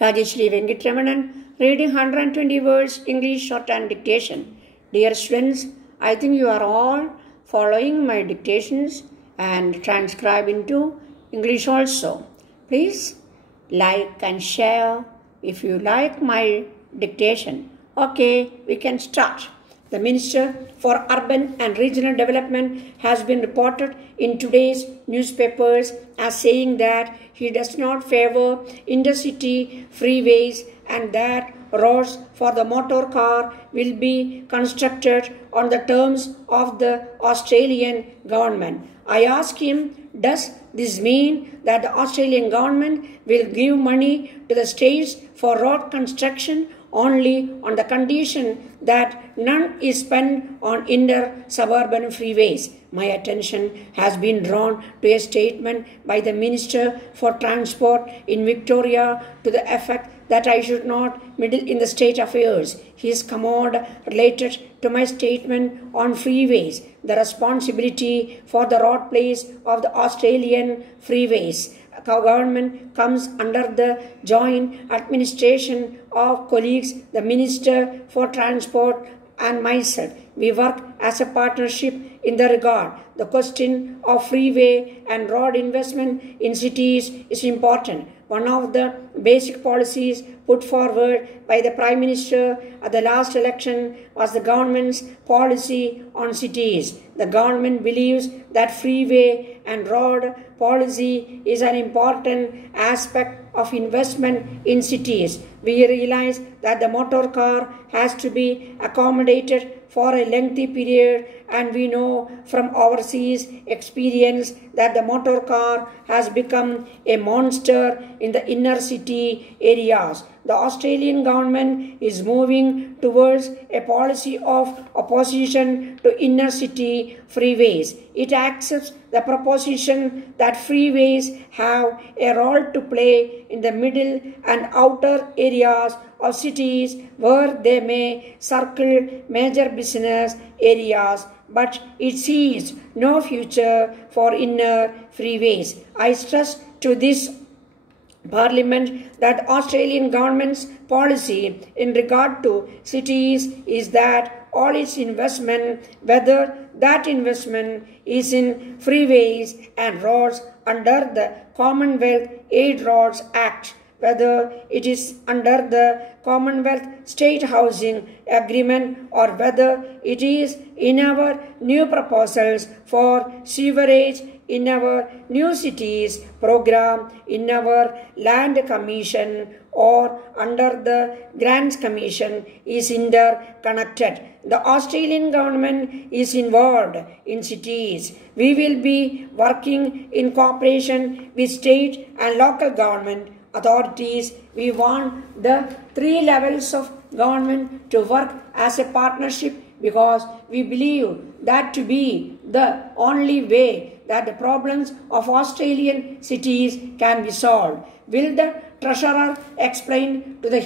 Rajeshri Venkatramanan, reading 120 words English shorthand dictation. Dear students, I think you are all following my dictations and transcribe into English also. Please like and share if you like my dictation. Okay, we can start. The Minister for Urban and Regional Development has been reported in today's newspapers as saying that he does not favor intercity freeways and that roads for the motor car will be constructed on the terms of the Australian government. I ask him, does this mean that the Australian government will give money to the states for road construction only on the condition that none is spent on inter-suburban freeways? My attention has been drawn to a statement by the Minister for Transport in Victoria to the effect that I should not meddle in the state affairs. His comment related to my statement on freeways. The responsibility for the road place of the Australian freeways government comes under the joint administration of colleagues, the Minister for Transport and myself. We work as a partnership in the regard. The question of freeway and road investment in cities is important. One of the basic policies put forward by the Prime Minister at the last election was the government's policy on cities. The government believes that freeway and road policy is an important aspect of investment in cities. We realize that the motor car has to be accommodated for a lengthy period, and we know from overseas experience that the motor car has become a monster in the inner city areas. The Australian government is moving towards a policy of opposition to inner city freeways. It accepts the proposition that freeways have a role to play in the middle and outer areas of cities where they may circle major business areas, but it sees no future for inner freeways. I stress to this Parliament that Australian government's policy in regard to cities is that all its investment, whether that investment is in freeways and roads under the Commonwealth Aid Roads Act, whether it is under the Commonwealth State Housing Agreement, or whether it is in our new proposals for sewerage in our new cities program, in our land commission, or under the grants commission, is interconnected. The Australian government is involved in cities. We will be working in cooperation with state and local government authorities. We want the three levels of government to work as a partnership because we believe that to be the only way that the problems of Australian cities can be solved. Will the Treasurer explain to the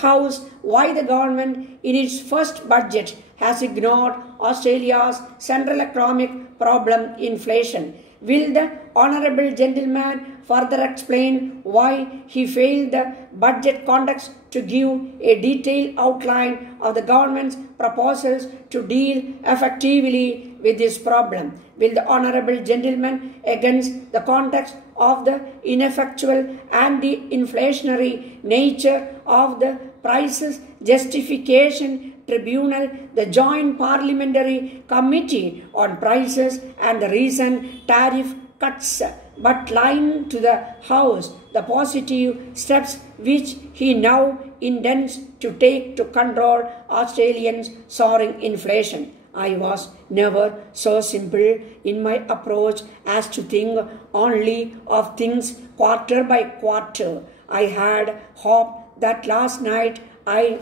House why the government in its first budget has ignored Australia's central economic problem, inflation? Will the Honourable Gentleman further explain why he failed the budget context to give a detailed outline of the government's proposals to deal effectively with this problem? Will the Honourable Gentleman, against the context of the ineffectual and the inflationary nature of the Prices Justification Tribunal, the Joint Parliamentary Committee on Prices and the recent tariff cuts, but line to the House the positive steps which he now intends to take to control Australians' soaring inflation? I was never so simple in my approach as to think only of things quarter by quarter. I had hoped that last night I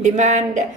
demonstrated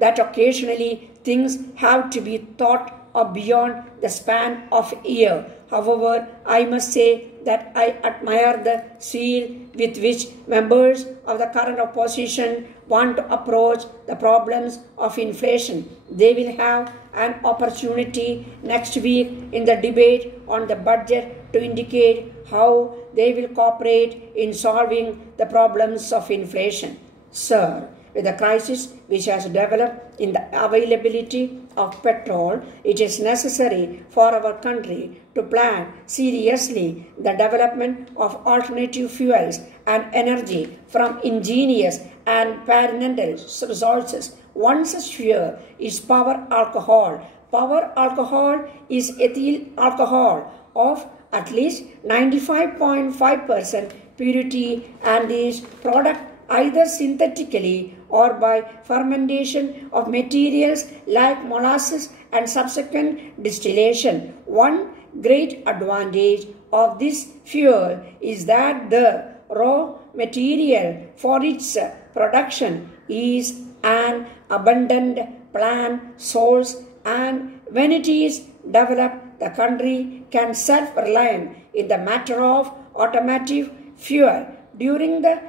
that occasionally things have to be thought of beyond the span of a year. However, I must say that I admire the zeal with which members of the current opposition want to approach the problems of inflation. They will have an opportunity next week in the debate on the budget to indicate how they will cooperate in solving the problems of inflation. Sir, with the crisis which has developed in the availability of petrol, it is necessary for our country to plan seriously the development of alternative fuels and energy from ingenious and perennial resources. One such fuel is power alcohol. Power alcohol is ethyl alcohol of at least 95.5% purity and is product either synthetically or by fermentation of materials like molasses and subsequent distillation. One great advantage of this fuel is that the raw material for its production is an abundant plant source, and when it is developed, the country can self-reliant in the matter of automotive fuel. During the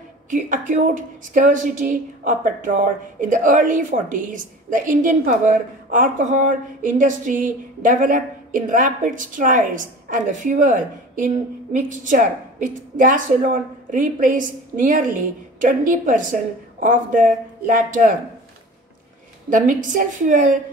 acute scarcity of petrol in the early 40s, the Indian power alcohol industry developed in rapid strides, and the fuel in mixture with gasoline replaced nearly 20% of the latter. The mixed fuel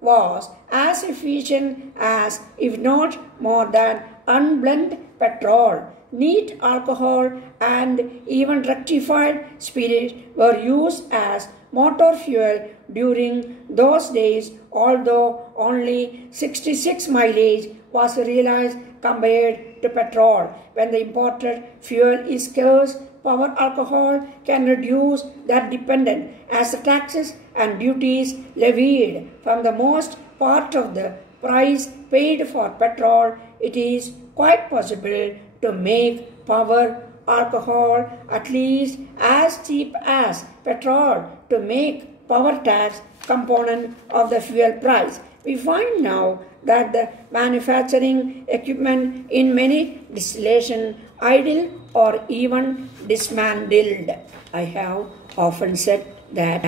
was as efficient as, if not more than, unblended petrol. Neat alcohol and even rectified spirits were used as motor fuel during those days, although only 66 mileage was realized compared to petrol. When the imported fuel is scarce, power alcohol can reduce that dependence, as the taxes and duties levied from the most part of the price paid for petrol. It is quite possible to make power alcohol at least as cheap as petrol to make power tax component of the fuel price. We find now that the manufacturing equipment in many distillation idle or even dismantled. I have often said that